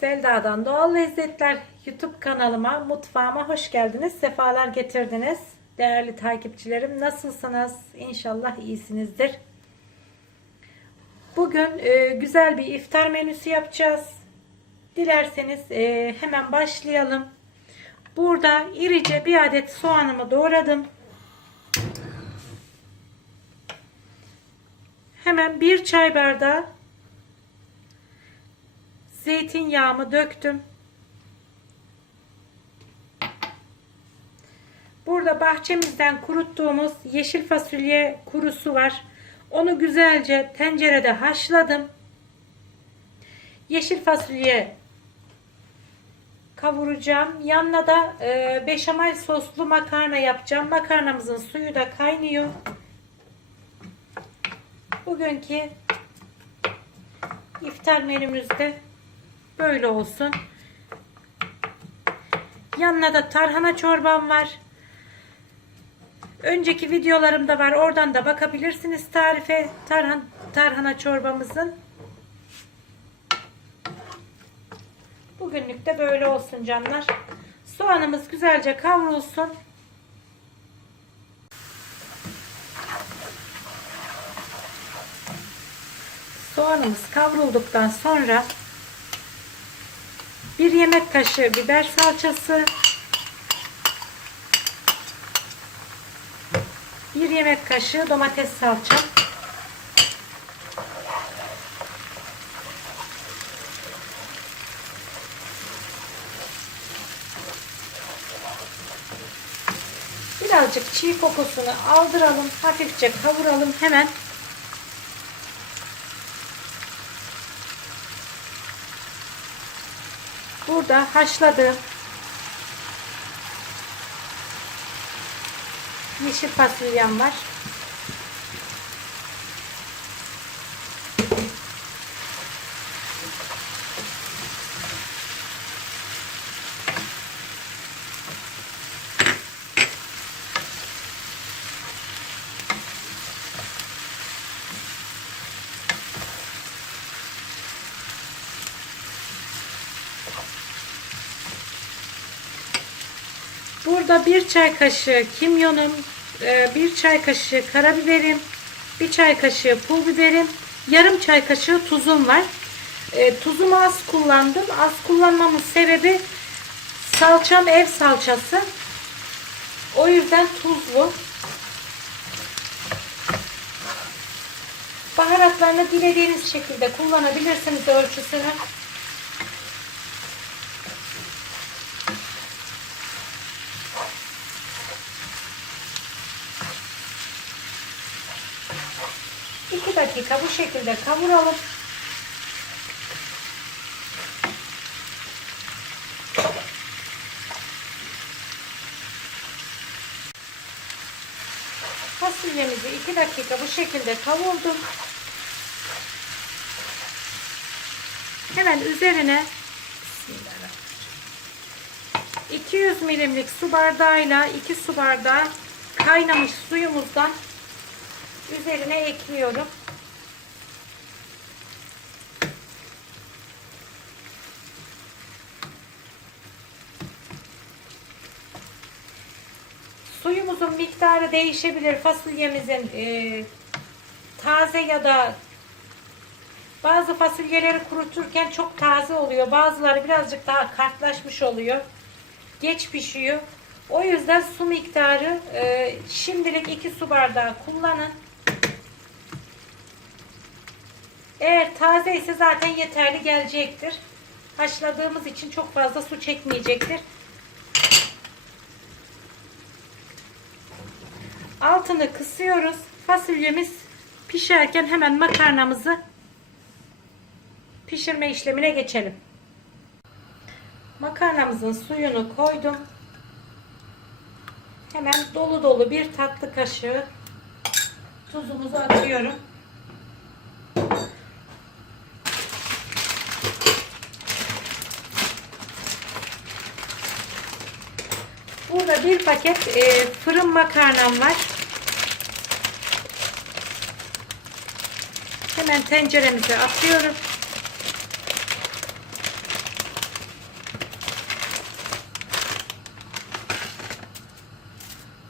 Selda'dan Doğal Lezzetler YouTube kanalıma, mutfağıma hoş geldiniz. Sefalar getirdiniz. Değerli takipçilerim nasılsınız? İnşallah iyisinizdir. Bugün e, güzel bir iftar menüsü yapacağız. Dilerseniz e, hemen başlayalım. Burada irice bir adet soğanımı doğradım. Hemen bir çay bardağı zeytinyağımı döktüm. Burada bahçemizden kuruttuğumuz yeşil fasulye kurusu var. Onu güzelce tencerede haşladım. Yeşil fasulye kavuracağım. Yanına da e, beşamel soslu makarna yapacağım. Makarnamızın suyu da kaynıyor. Bugünkü iftar menümüzde böyle olsun. Yanına da tarhana çorbam var. Önceki videolarımda var. Oradan da bakabilirsiniz tarife tarhan, tarhana çorbamızın. Bugünlük de böyle olsun canlar. Soğanımız güzelce kavrulsun. Soğanımız kavrulduktan sonra bir yemek kaşığı biber salçası, bir yemek kaşığı domates salça, birazcık çiğ kokusunu aldıralım, hafifçe kavuralım hemen Burada haşladığım yeşil fasulyem var. Burada bir çay kaşığı kimyonum, e, bir çay kaşığı karabiberim, bir çay kaşığı pul biberim, yarım çay kaşığı tuzum var. E, tuzumu az kullandım. Az kullanmamın sebebi salçam ev salçası. O yüzden tuzlu. Baharatlarını dilediğiniz şekilde kullanabilirsiniz ölçüsünü. Dakika bu şekilde kavuralım. Fasulyemizi iki dakika bu şekilde kavurdum. Hemen üzerine 200 milimlik su bardağıyla 2 su bardağı kaynamış suyumuzdan üzerine ekliyorum. Miktarı değişebilir. Fasulyemizin e, taze ya da bazı fasulyeleri kuruturken çok taze oluyor. Bazıları birazcık daha kartlaşmış oluyor. Geç pişiyor. O yüzden su miktarı e, şimdilik 2 su bardağı kullanın. Eğer taze ise zaten yeterli gelecektir. Haşladığımız için çok fazla su çekmeyecektir. Altını kısıyoruz. Fasulyemiz pişerken hemen makarnamızı pişirme işlemine geçelim. Makarnamızın suyunu koydum. Hemen dolu dolu bir tatlı kaşığı tuzumuzu atıyorum. Bir paket e, fırın makarnam var. Hemen tenceremize atıyoruz.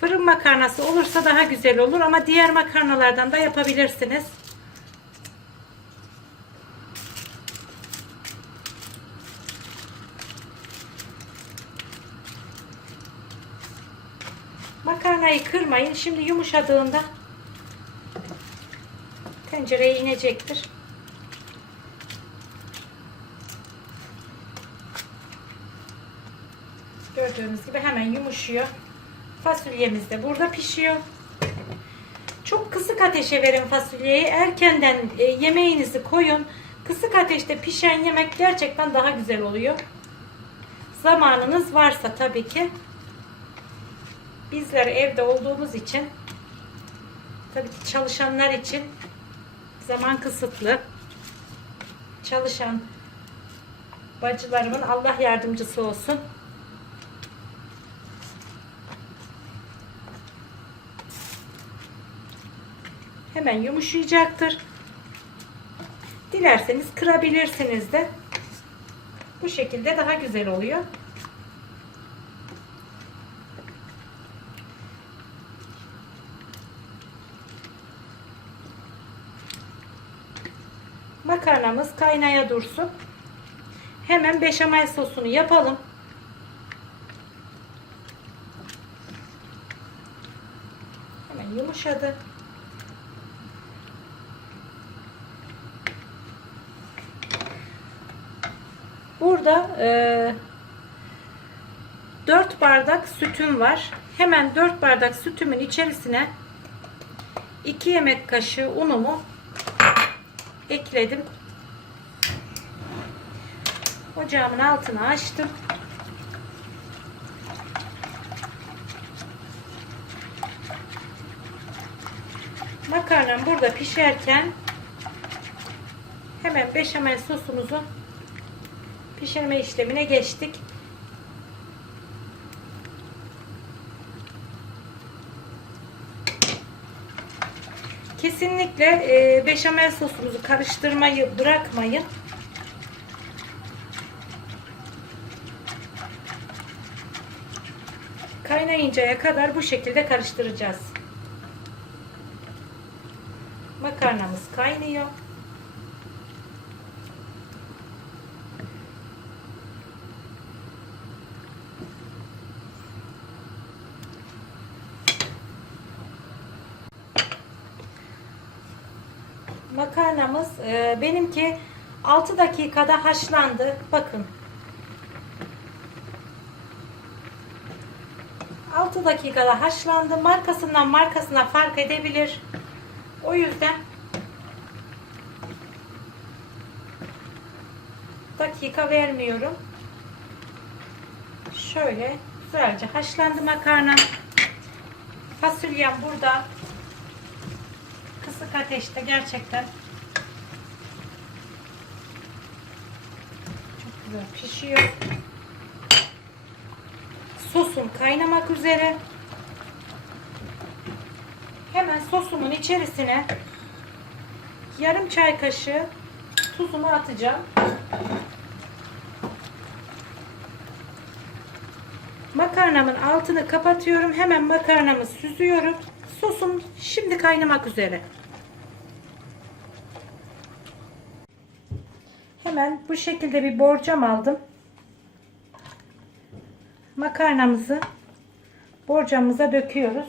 Fırın makarnası olursa daha güzel olur ama diğer makarnalardan da yapabilirsiniz. Kırmayın. Şimdi yumuşadığında tencereye inecektir. Gördüğünüz gibi hemen yumuşuyor. Fasulyemiz de burada pişiyor. Çok kısık ateşe verin fasulyeyi. Erkenden e, yemeğinizi koyun. Kısık ateşte pişen yemek gerçekten daha güzel oluyor. Zamanınız varsa tabii ki. Bizler evde olduğumuz için tabii ki çalışanlar için zaman kısıtlı. Çalışan bacılarımın Allah yardımcısı olsun. Hemen yumuşayacaktır. Dilerseniz kırabilirsiniz de. Bu şekilde daha güzel oluyor. Makarnamız kaynaya dursun. Hemen beşamel sosunu yapalım. Hemen yumuşadı. Burada e, 4 bardak sütüm var. Hemen 4 bardak sütümün içerisine 2 yemek kaşığı unumu ekledim. Ocağımın altını açtım. Makarnam burada pişerken hemen beşamel sosumuzu pişirme işlemine geçtik. Kesinlikle e, beşamel sosumuzu karıştırmayı bırakmayın. Kaynayıncaya kadar bu şekilde karıştıracağız. Makarnamız kaynıyor. Makarnamız e, benimki 6 dakikada haşlandı. Bakın. 6 dakikada haşlandı. Markasından markasına fark edebilir. O yüzden dakika vermiyorum. Şöyle güzelce haşlandı makarna. Fasulyem burada ateşte gerçekten çok güzel pişiyor. Sosum kaynamak üzere. Hemen sosumun içerisine yarım çay kaşığı tuzumu atacağım. Makarnamın altını kapatıyorum. Hemen makarnamı süzüyorum. Sosum şimdi kaynamak üzere. Hemen bu şekilde bir borcam aldım. Makarnamızı borcamıza döküyoruz.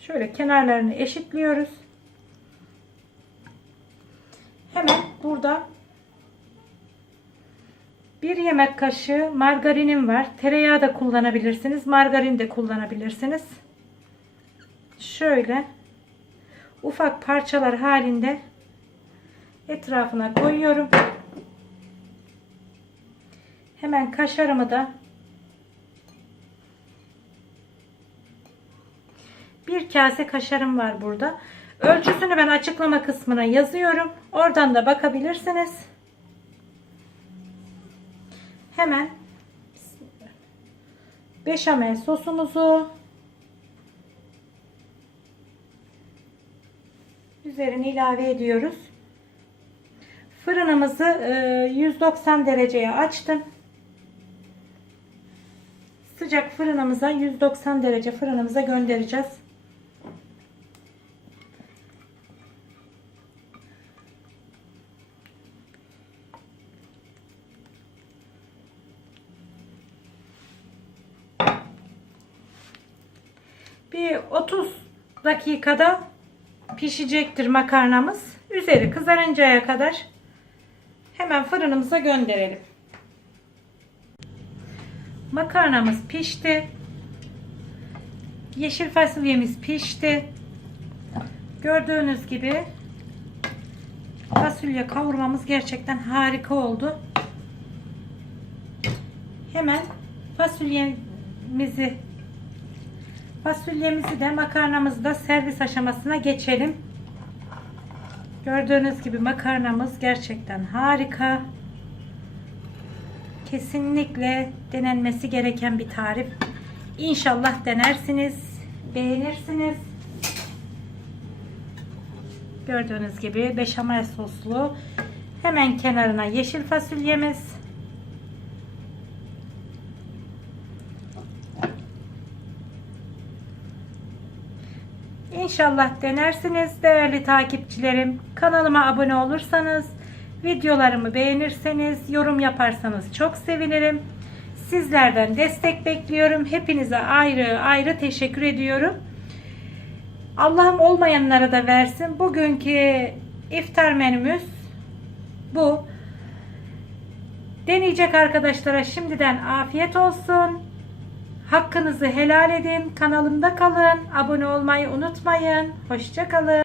Şöyle kenarlarını eşitliyoruz. Hemen burada bir yemek kaşığı margarinim var. Tereyağı da kullanabilirsiniz. Margarin de kullanabilirsiniz. Şöyle ufak parçalar halinde etrafına koyuyorum. Hemen kaşarımı da bir kase kaşarım var burada. Ölçüsünü ben açıklama kısmına yazıyorum. Oradan da bakabilirsiniz. Hemen beşamel sosumuzu üzerine ilave ediyoruz. Fırınımızı e, 190 dereceye açtım. Sıcak fırınımıza 190 derece fırınımıza göndereceğiz. Bir 30 dakikada pişecektir makarnamız. Üzeri kızarıncaya kadar hemen fırınımıza gönderelim. Makarnamız pişti. Yeşil fasulyemiz pişti. Gördüğünüz gibi fasulye kavurmamız gerçekten harika oldu. Hemen fasulyemizi fasulyemizi de makarnamızı da servis aşamasına geçelim. Gördüğünüz gibi makarnamız gerçekten harika. Kesinlikle denenmesi gereken bir tarif. İnşallah denersiniz, beğenirsiniz. Gördüğünüz gibi beşamel soslu. Hemen kenarına yeşil fasulyemiz. İnşallah denersiniz değerli takipçilerim. Kanalıma abone olursanız, videolarımı beğenirseniz, yorum yaparsanız çok sevinirim. Sizlerden destek bekliyorum. Hepinize ayrı ayrı teşekkür ediyorum. Allah'ım olmayanlara da versin. Bugünkü iftar menümüz bu. Deneyecek arkadaşlara şimdiden afiyet olsun. Hakkınızı helal edin. Kanalımda kalın. Abone olmayı unutmayın. Hoşçakalın.